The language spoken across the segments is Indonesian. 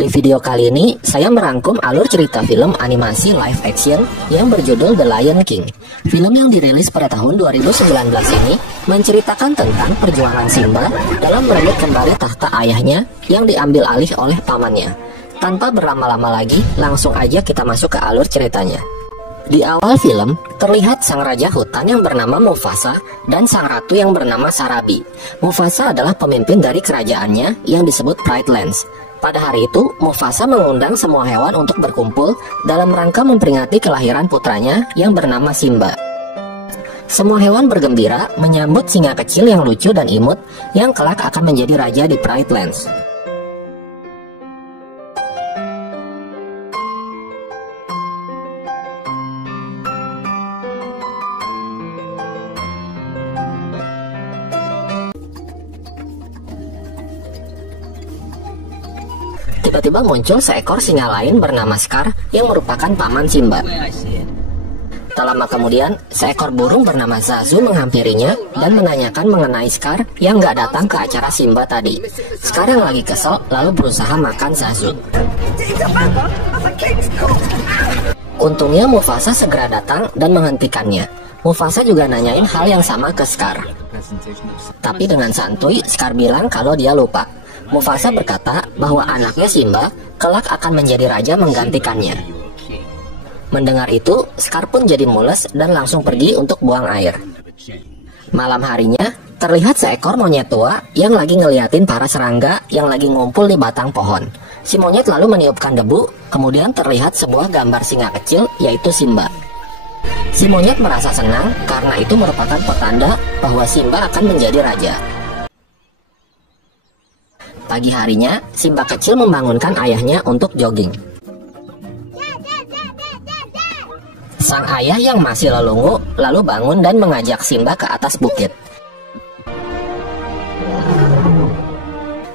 Di video kali ini, saya merangkum alur cerita film animasi live action yang berjudul The Lion King. Film yang dirilis pada tahun 2019 ini menceritakan tentang perjuangan Simba dalam merebut kembali tahta ayahnya yang diambil alih oleh pamannya. Tanpa berlama-lama lagi, langsung aja kita masuk ke alur ceritanya. Di awal film, terlihat sang raja hutan yang bernama Mufasa dan sang ratu yang bernama Sarabi. Mufasa adalah pemimpin dari kerajaannya yang disebut Pride Lands. Pada hari itu, Mufasa mengundang semua hewan untuk berkumpul dalam rangka memperingati kelahiran putranya yang bernama Simba. Semua hewan bergembira menyambut singa kecil yang lucu dan imut yang kelak akan menjadi raja di Pride Lands. Tiba-tiba muncul seekor singa lain bernama Scar yang merupakan paman Simba. Tak lama kemudian, seekor burung bernama Zazu menghampirinya dan menanyakan mengenai Scar yang gak datang ke acara Simba tadi. Scar yang lagi kesel lalu berusaha makan Zazu. Untungnya Mufasa segera datang dan menghentikannya. Mufasa juga nanyain hal yang sama ke Scar. Tapi dengan santuy, Scar bilang kalau dia lupa. Mufasa berkata bahwa anaknya Simba kelak akan menjadi raja menggantikannya. Mendengar itu, Scar pun jadi mules dan langsung pergi untuk buang air. Malam harinya, terlihat seekor monyet tua yang lagi ngeliatin para serangga yang lagi ngumpul di batang pohon. Si monyet lalu meniupkan debu, kemudian terlihat sebuah gambar singa kecil yaitu Simba. Si monyet merasa senang karena itu merupakan petanda bahwa Simba akan menjadi raja. Pagi harinya, Simba kecil membangunkan ayahnya untuk jogging. Sang ayah yang masih lelungu lalu bangun dan mengajak Simba ke atas bukit.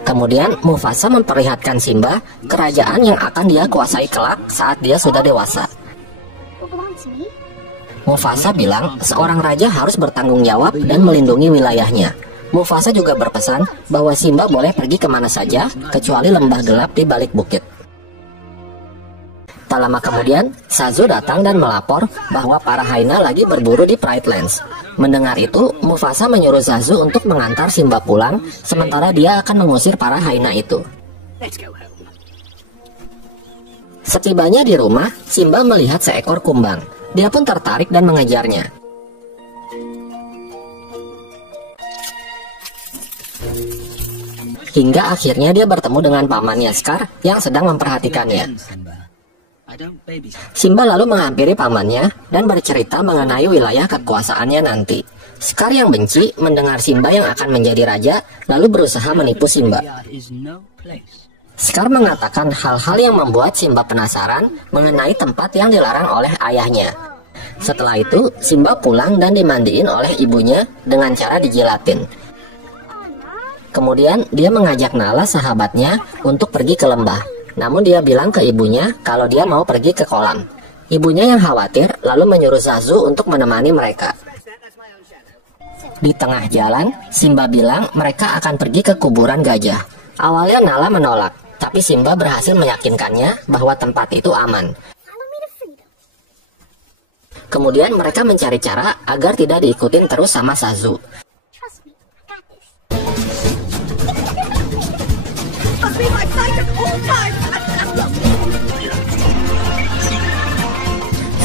Kemudian Mufasa memperlihatkan Simba kerajaan yang akan dia kuasai kelak saat dia sudah dewasa. Mufasa bilang seorang raja harus bertanggung jawab dan melindungi wilayahnya. Mufasa juga berpesan bahwa Simba boleh pergi kemana saja kecuali lembah gelap di balik bukit. Tak lama kemudian, Zazu datang dan melapor bahwa para hyena lagi berburu di Pride Lands. Mendengar itu, Mufasa menyuruh Zazu untuk mengantar Simba pulang, sementara dia akan mengusir para hyena itu. Setibanya di rumah, Simba melihat seekor kumbang. Dia pun tertarik dan mengejarnya. Hingga akhirnya dia bertemu dengan pamannya Scar yang sedang memperhatikannya. Simba lalu menghampiri pamannya dan bercerita mengenai wilayah kekuasaannya nanti. Scar yang benci mendengar Simba yang akan menjadi raja lalu berusaha menipu Simba. Scar mengatakan hal-hal yang membuat Simba penasaran mengenai tempat yang dilarang oleh ayahnya. Setelah itu, Simba pulang dan dimandiin oleh ibunya dengan cara dijilatin. Kemudian dia mengajak Nala sahabatnya untuk pergi ke lembah. Namun dia bilang ke ibunya kalau dia mau pergi ke kolam. Ibunya yang khawatir lalu menyuruh Zazu untuk menemani mereka. Di tengah jalan, Simba bilang mereka akan pergi ke kuburan gajah. Awalnya Nala menolak, tapi Simba berhasil meyakinkannya bahwa tempat itu aman. Kemudian mereka mencari cara agar tidak diikutin terus sama Zazu.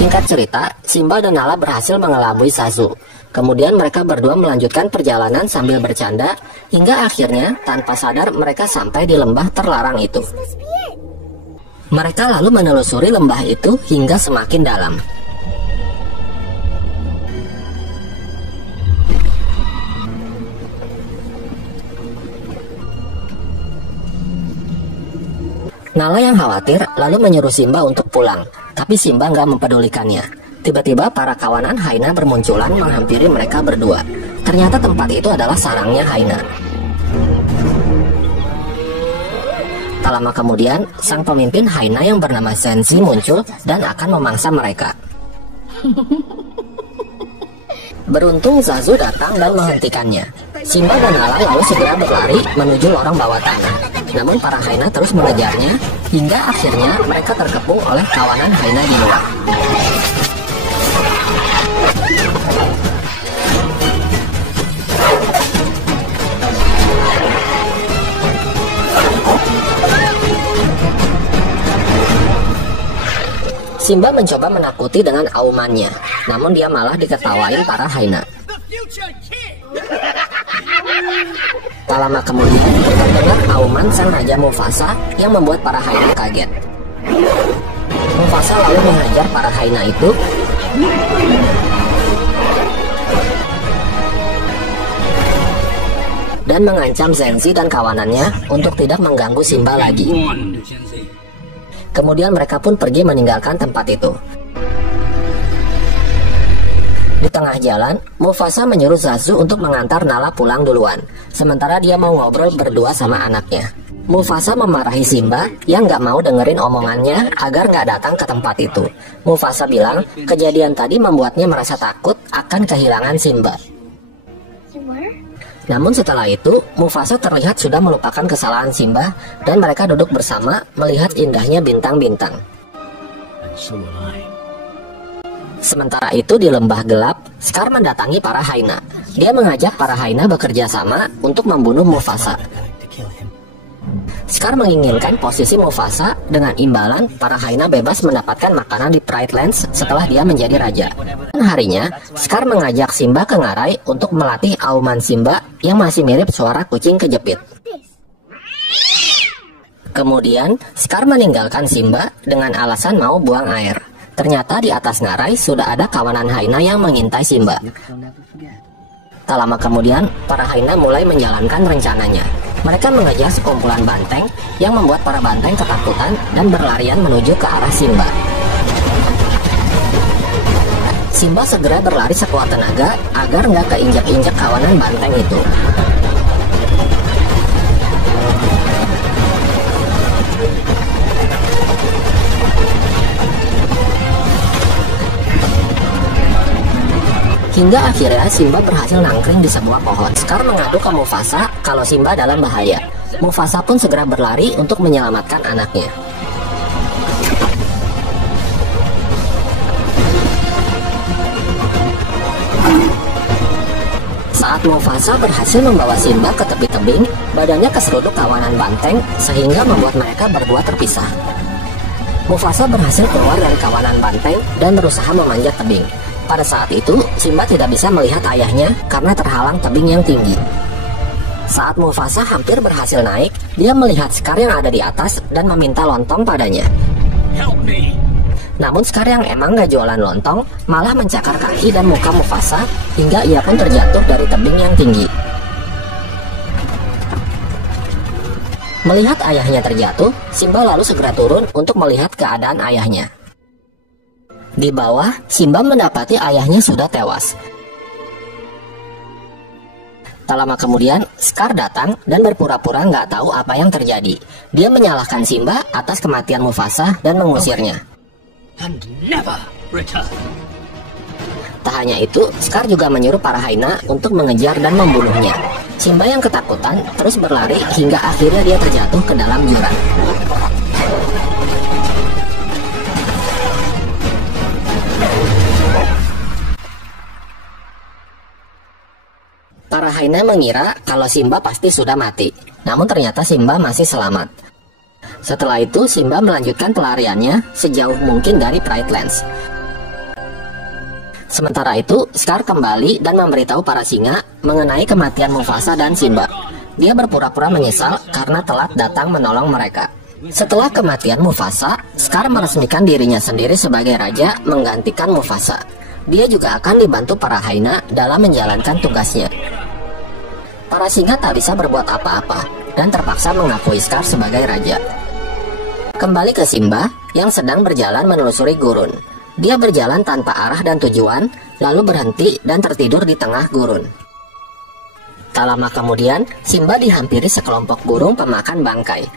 Singkat cerita, Simba dan Nala berhasil mengelabui Zazu. Kemudian mereka berdua melanjutkan perjalanan sambil bercanda, hingga akhirnya tanpa sadar mereka sampai di lembah terlarang itu. Mereka lalu menelusuri lembah itu hingga semakin dalam. Nala yang khawatir lalu menyuruh Simba untuk pulang, tapi Simba nggak mempedulikannya. Tiba-tiba para kawanan hyena bermunculan menghampiri mereka berdua. Ternyata tempat itu adalah sarangnya hyena. Tak lama kemudian, sang pemimpin hyena yang bernama Sensi muncul dan akan memangsa mereka. Beruntung Zazu datang dan menghentikannya. Simba dan Nala lalu segera berlari menuju lorong bawah tanah. Namun para hyena terus mengejarnya hingga akhirnya mereka terkepung oleh kawanan hyena di luar. Simba mencoba menakuti dengan aumannya, namun dia malah diketawain para hyena. Tak lama kemudian, terdengar auman sang Raja Mufasa yang membuat para hyena kaget. Mufasa lalu menghajar para hyena itu dan mengancam Zenzi dan kawanannya untuk tidak mengganggu Simba lagi. Kemudian mereka pun pergi meninggalkan tempat itu. Di tengah jalan, Mufasa menyuruh Zazu untuk mengantar Nala pulang duluan, sementara dia mau ngobrol berdua sama anaknya. Mufasa memarahi Simba yang gak mau dengerin omongannya agar gak datang ke tempat itu. Mufasa bilang kejadian tadi membuatnya merasa takut akan kehilangan Simba. Namun setelah itu, Mufasa terlihat sudah melupakan kesalahan Simba dan mereka duduk bersama melihat indahnya bintang-bintang. Sementara itu di lembah gelap, Scar mendatangi para hyena. Dia mengajak para hyena bekerja sama untuk membunuh Mufasa. Scar menginginkan posisi Mufasa dengan imbalan para hyena bebas mendapatkan makanan di Pride Lands setelah dia menjadi raja. Dan harinya, Scar mengajak Simba ke ngarai untuk melatih auman Simba yang masih mirip suara kucing kejepit. Kemudian, Scar meninggalkan Simba dengan alasan mau buang air. Ternyata di atas ngarai sudah ada kawanan hyena yang mengintai Simba. Tak lama kemudian, para hyena mulai menjalankan rencananya. Mereka mengejar sekumpulan banteng yang membuat para banteng ketakutan dan berlarian menuju ke arah Simba. Simba segera berlari sekuat tenaga agar nggak keinjak-injak kawanan banteng itu. Hingga akhirnya Simba berhasil nangkring di sebuah pohon. Scar mengadu ke Mufasa kalau Simba dalam bahaya. Mufasa pun segera berlari untuk menyelamatkan anaknya. Saat Mufasa berhasil membawa Simba ke tepi tebing, badannya keseruduk kawanan banteng sehingga membuat mereka berdua terpisah. Mufasa berhasil keluar dari kawanan banteng dan berusaha memanjat tebing. Pada saat itu, Simba tidak bisa melihat ayahnya karena terhalang tebing yang tinggi. Saat Mufasa hampir berhasil naik, dia melihat Scar yang ada di atas dan meminta lontong padanya. Namun Scar yang emang gak jualan lontong, malah mencakar kaki dan muka Mufasa hingga ia pun terjatuh dari tebing yang tinggi. Melihat ayahnya terjatuh, Simba lalu segera turun untuk melihat keadaan ayahnya. Di bawah, Simba mendapati ayahnya sudah tewas. Tak lama kemudian, Scar datang dan berpura-pura nggak tahu apa yang terjadi. Dia menyalahkan Simba atas kematian Mufasa dan mengusirnya. Tak hanya itu, Scar juga menyuruh para hyena untuk mengejar dan membunuhnya. Simba yang ketakutan terus berlari hingga akhirnya dia terjatuh ke dalam jurang. Para hyena mengira kalau Simba pasti sudah mati, namun ternyata Simba masih selamat. Setelah itu, Simba melanjutkan pelariannya sejauh mungkin dari Pride Lands. Sementara itu, Scar kembali dan memberitahu para singa mengenai kematian Mufasa dan Simba. Dia berpura-pura menyesal karena telat datang menolong mereka. Setelah kematian Mufasa, Scar meresmikan dirinya sendiri sebagai raja menggantikan Mufasa. Dia juga akan dibantu para hyena dalam menjalankan tugasnya. Para singa tak bisa berbuat apa-apa dan terpaksa mengakui Scar sebagai raja. Kembali ke Simba yang sedang berjalan menelusuri gurun. Dia berjalan tanpa arah dan tujuan, lalu berhenti dan tertidur di tengah gurun. Tak lama kemudian, Simba dihampiri sekelompok burung pemakan bangkai.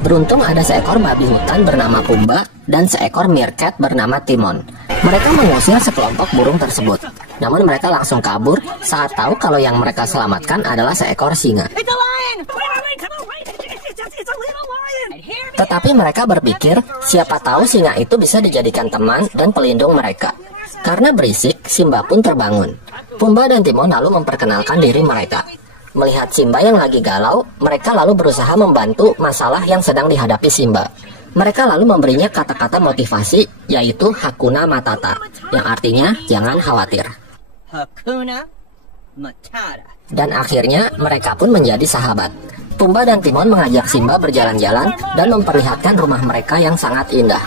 Beruntung ada seekor babi hutan bernama Pumba dan seekor meerkat bernama Timon. Mereka mengusir sekelompok burung tersebut. Namun mereka langsung kabur saat tahu kalau yang mereka selamatkan adalah seekor singa. Tetapi mereka berpikir, siapa tahu singa itu bisa dijadikan teman dan pelindung mereka. Karena berisik, Simba pun terbangun. Pumba dan Timon lalu memperkenalkan diri mereka. Melihat Simba yang lagi galau, mereka lalu berusaha membantu masalah yang sedang dihadapi Simba. Mereka lalu memberinya kata-kata motivasi, yaitu Hakuna Matata, yang artinya jangan khawatir. Hakuna Matata. Dan akhirnya mereka pun menjadi sahabat. Pumba dan Timon mengajak Simba berjalan-jalan dan memperlihatkan rumah mereka yang sangat indah.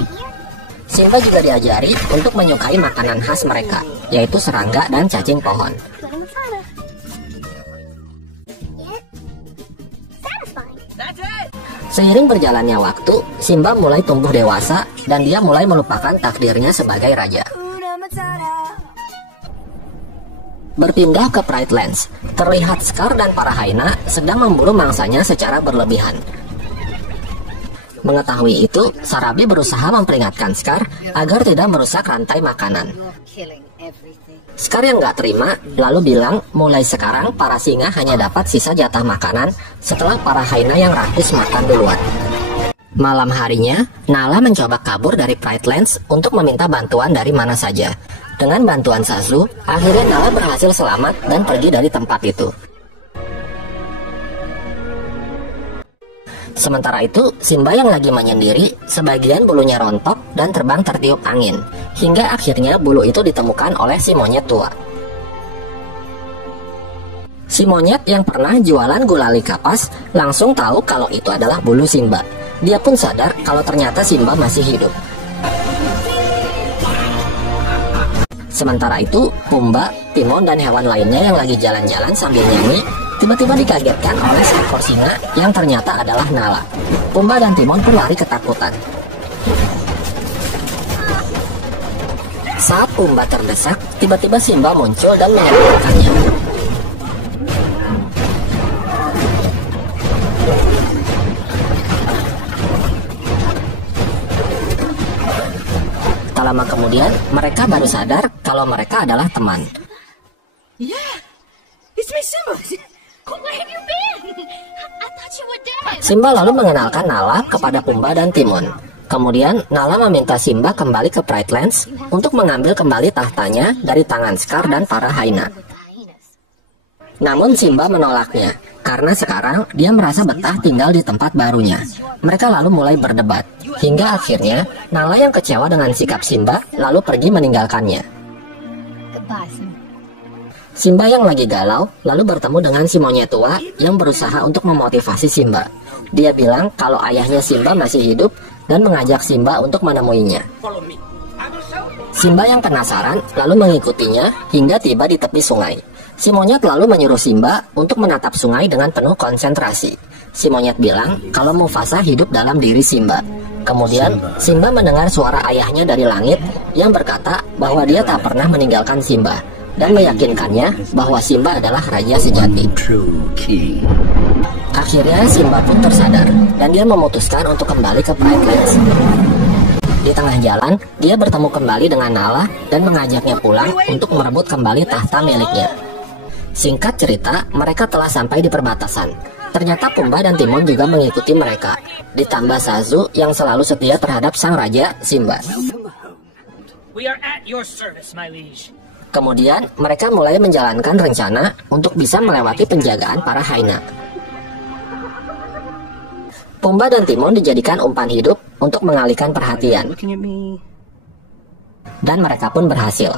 Simba juga diajari untuk menyukai makanan khas mereka, yaitu serangga dan cacing pohon. Seiring berjalannya waktu, Simba mulai tumbuh dewasa dan dia mulai melupakan takdirnya sebagai raja. Berpindah ke Pride Lands, terlihat Scar dan para hyena sedang memburu mangsanya secara berlebihan. Mengetahui itu, Sarabi berusaha memperingatkan Scar agar tidak merusak rantai makanan. Scar yang gak terima, lalu bilang mulai sekarang para singa hanya dapat sisa jatah makanan setelah para hyena yang rakus makan duluan. Malam harinya, Nala mencoba kabur dari Pride Lands untuk meminta bantuan dari mana saja. Dengan bantuan Zazu, akhirnya Nala berhasil selamat dan pergi dari tempat itu. Sementara itu, Simba yang lagi menyendiri, sebagian bulunya rontok dan terbang tertiup angin. Hingga akhirnya bulu itu ditemukan oleh si monyet tua. Si monyet yang pernah jualan gulali kapas langsung tahu kalau itu adalah bulu Simba. Dia pun sadar kalau ternyata Simba masih hidup. Sementara itu, Pumba, Timon, dan hewan lainnya yang lagi jalan-jalan sambil nyanyi tiba-tiba dikagetkan oleh seekor singa yang ternyata adalah Nala. Pumba dan Timon pun lari ketakutan. Saat Pumba terdesak, tiba-tiba Simba muncul dan menyelamatkannya. Tak lama kemudian, mereka baru sadar kalau mereka adalah teman. Yeah, it's me, Simba. Where have you been? I thought you were dead. Simba lalu mengenalkan Nala kepada Pumba dan Timon. Kemudian Nala meminta Simba kembali ke Pride Lands untuk mengambil kembali tahtanya dari tangan Scar dan para hyena. Namun Simba menolaknya, karena sekarang dia merasa betah tinggal di tempat barunya. Mereka lalu mulai berdebat, hingga akhirnya Nala yang kecewa dengan sikap Simba lalu pergi meninggalkannya. Simba yang lagi galau lalu bertemu dengan si monyet tua yang berusaha untuk memotivasi Simba. Dia bilang kalau ayahnya Simba masih hidup dan mengajak Simba untuk menemuinya. Simba yang penasaran lalu mengikutinya hingga tiba di tepi sungai. Si monyet lalu menyuruh Simba untuk menatap sungai dengan penuh konsentrasi. Si monyet bilang kalau Mufasa hidup dalam diri Simba. Kemudian Simba mendengar suara ayahnya dari langit yang berkata bahwa dia tak pernah meninggalkan Simba dan meyakinkannya bahwa Simba adalah raja sejati. Akhirnya Simba pun tersadar dan dia memutuskan untuk kembali ke Pride Lands. Di tengah jalan, dia bertemu kembali dengan Nala dan mengajaknya pulang untuk merebut kembali tahta miliknya. Singkat cerita, mereka telah sampai di perbatasan. Ternyata Pumba dan Timon juga mengikuti mereka, ditambah Zazu yang selalu setia terhadap sang raja Simba. We are at your service, my liege. Kemudian, mereka mulai menjalankan rencana untuk bisa melewati penjagaan para hyena. Pumba dan Timon dijadikan umpan hidup untuk mengalihkan perhatian. Dan mereka pun berhasil.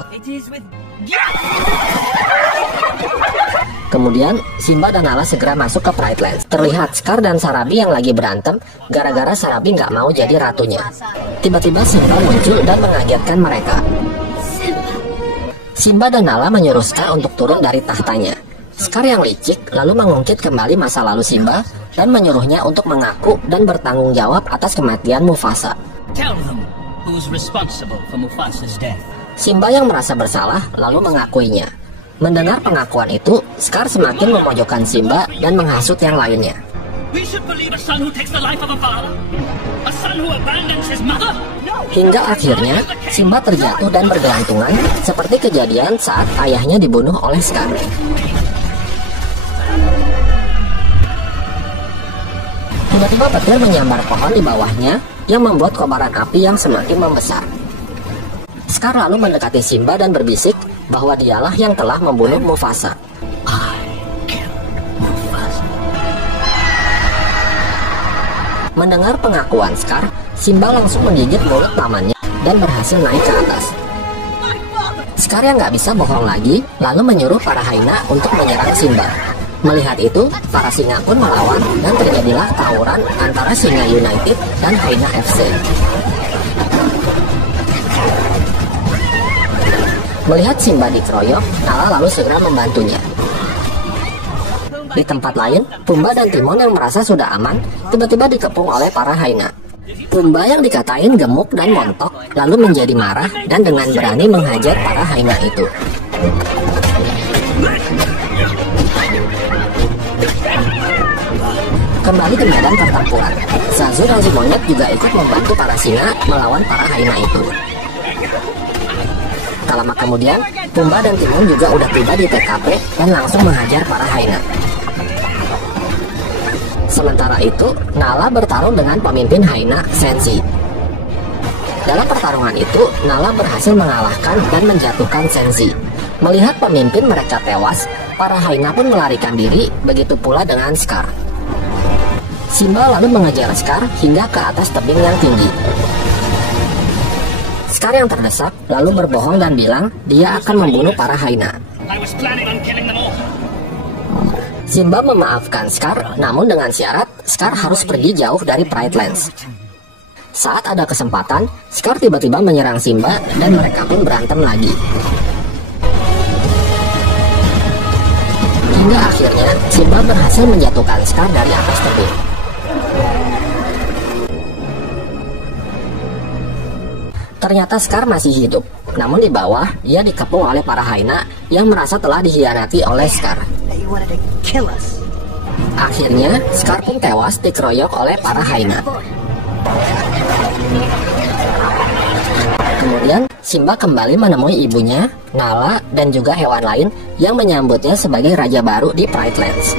Kemudian, Simba dan Nala segera masuk ke Pride Lands. Terlihat Scar dan Sarabi yang lagi berantem gara-gara Sarabi nggak mau jadi ratunya. Tiba-tiba Simba muncul dan mengagetkan mereka. Simba dan Nala menyuruh Scar untuk turun dari tahtanya. Scar yang licik lalu mengungkit kembali masa lalu Simba dan menyuruhnya untuk mengaku dan bertanggung jawab atas kematian Mufasa. Tell them who's responsible for Mufasa's death. Simba yang merasa bersalah lalu mengakuinya. Mendengar pengakuan itu, Scar semakin memojokkan Simba dan menghasut yang lainnya. We should believe a son who takes the life of a father? A son who abandons his mother? Hingga akhirnya, Simba terjatuh dan bergelantungan seperti kejadian saat ayahnya dibunuh oleh Scar. Tiba-tiba petir menyambar pohon di bawahnya yang membuat kobaran api yang semakin membesar. Scar lalu mendekati Simba dan berbisik bahwa dialah yang telah membunuh Mufasa. Mendengar pengakuan Scar, Simba langsung menggigit mulut pamannya dan berhasil naik ke atas. Scar yang nggak bisa bohong lagi, lalu menyuruh para Hyena untuk menyerang Simba. Melihat itu, para singa pun melawan dan terjadilah tawuran antara Singa United dan Hyena FC. Melihat Simba dikeroyok, Nala lalu segera membantunya. Di tempat lain, Pumba dan Timon yang merasa sudah aman, tiba-tiba dikepung oleh para Hyena. Pumba yang dikatain gemuk dan montok, lalu menjadi marah dan dengan berani menghajar para Hyena itu. Kembali ke medan pertempuran, Zazu dan si monyet juga ikut membantu para singa melawan para Hyena itu. Tak lama kemudian, Pumba dan Timon juga udah tiba di TKP dan langsung menghajar para Hyena. Sementara itu, Nala bertarung dengan pemimpin Hyena, Sensi. Dalam pertarungan itu, Nala berhasil mengalahkan dan menjatuhkan Sensi. Melihat pemimpin mereka tewas, para Hyena pun melarikan diri, begitu pula dengan Scar. Simba lalu mengejar Scar hingga ke atas tebing yang tinggi. Scar yang terdesak lalu berbohong dan bilang dia akan membunuh para Hyena. Simba memaafkan Scar, namun dengan syarat Scar harus pergi jauh dari Pride Lands. Saat ada kesempatan, Scar tiba-tiba menyerang Simba dan mereka pun berantem lagi. Hingga akhirnya Simba berhasil menjatuhkan Scar dari atas tebing. Ternyata Scar masih hidup, namun di bawah ia dikepung oleh para Hyena yang merasa telah dikhianati oleh Scar. Akhirnya Scar pun tewas dikeroyok oleh para Hyena. Kemudian Simba kembali menemui ibunya, Nala, dan juga hewan lain yang menyambutnya sebagai raja baru di Pride Lands.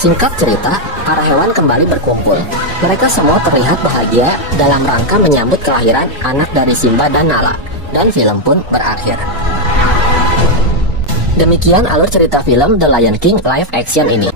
Singkat cerita, para hewan kembali berkumpul. Mereka semua terlihat bahagia dalam rangka menyambut kelahiran anak dari Simba dan Nala, dan film pun berakhir. Demikian alur cerita film The Lion King live action ini.